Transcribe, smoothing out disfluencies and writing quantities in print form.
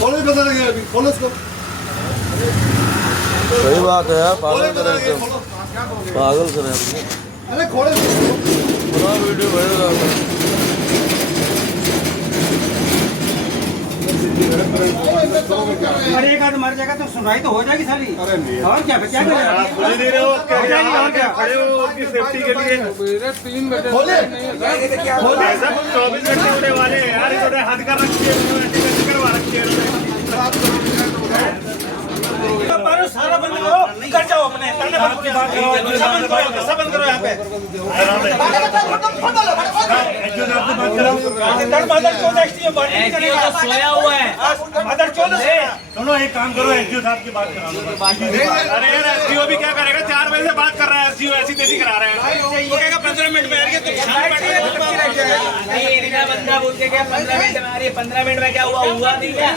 खोलो ही पता लगे अभी, खोलो इसको। सही बात है यार, पागल खोलो करे लगे, एकदम, खोलो। पागल करे अपने। अरे खोलो इसको। बड़ा वीडियो भेजेगा। अरे एक आदमी मर जाएगा तो सुनवाई तो हो जाएगी साली। अरे नहीं। और क्या क्या करें? सुन ही नहीं रहे हो, क्या हो जाएगी और क्या? खड़े हो उनकी सेफ्टी के लिए। मेरे 3 बजे खोले। खोले। ऐसा कुछ 24 घंटे होने वाले हैं यार, इन्होंने हद कर रखी है, इन्होंने ऐसी करवा रखी है इन्होंने। मारो, सारा बंद करो, कर जाओ अपने करने बंद की बात करो, सब बंद करो यहाँ पे। मदर चौदह सोया हुआ है, मदर चौदह। सुनो एक काम करो, एसडीओ साहब की बात करा दो। अरे यार एसडीओ भी क्या करेगा, 4 बजे से बात कर रहा है, एसडीओ ऐसी तैसी करा रहे हैं। वो कहेगा 15 मिनट में आएंगे तो नहीं, इनका बंदा बोल के क्या 15 मिनट में आ रही है, 15 मिनट में क्या हुआ नहीं क्या?